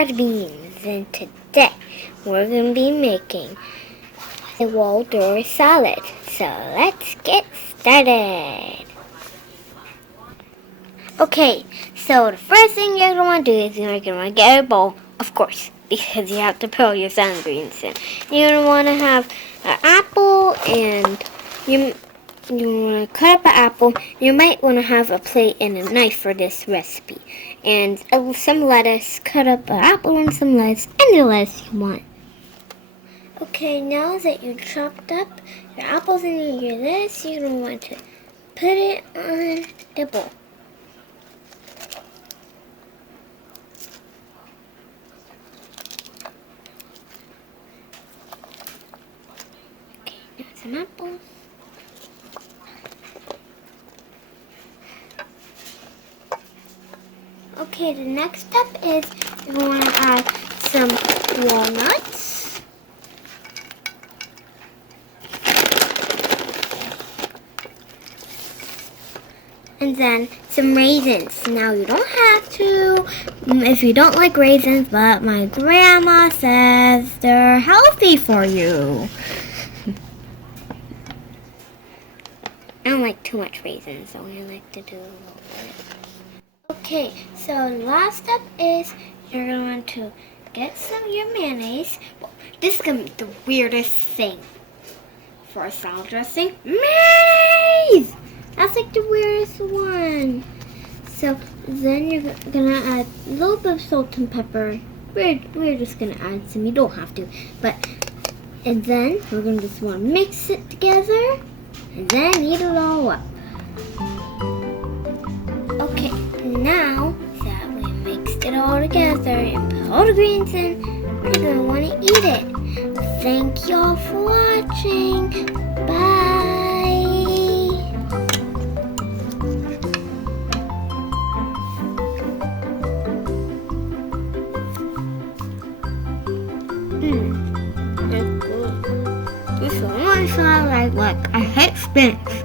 ButterBeanz, and today we're going to be making a Waldorf salad. So let's get started. Okay, so the first thing you're going to want to do is you're going to want to get a bowl, of course, because you have to put all your salad greens in. You're going to want to have an apple, and you want to cut up an apple. You might want to have a plate and a knife for this recipe. And some lettuce. Cut up an apple and some lettuce. Any lettuce you want. Okay, now that you chopped up your apples and your lettuce, you're going to want to put it on the bowl. Okay, now some apples. Okay, the next step is you want to add some walnuts. And then some raisins. Now you don't have to if you don't like raisins, but my grandma says they're healthy for you. I don't like too much raisins, so I like to do a little bit. Okay, so the last step is you're going to want to get some of your mayonnaise. Well, this is going to be the weirdest thing for a salad dressing. Mayonnaise! That's like the weirdest one. So then you're going to add a little bit of salt and pepper. We're just going to add some. You don't have to. And then we're going to just want to mix it together and then eat it all up. Okay. Now that we mixed it all together and put all the greens in, we're going to want to eat it. Thank y'all for watching. Bye. That's good. This is one salad I like. I hate spinach.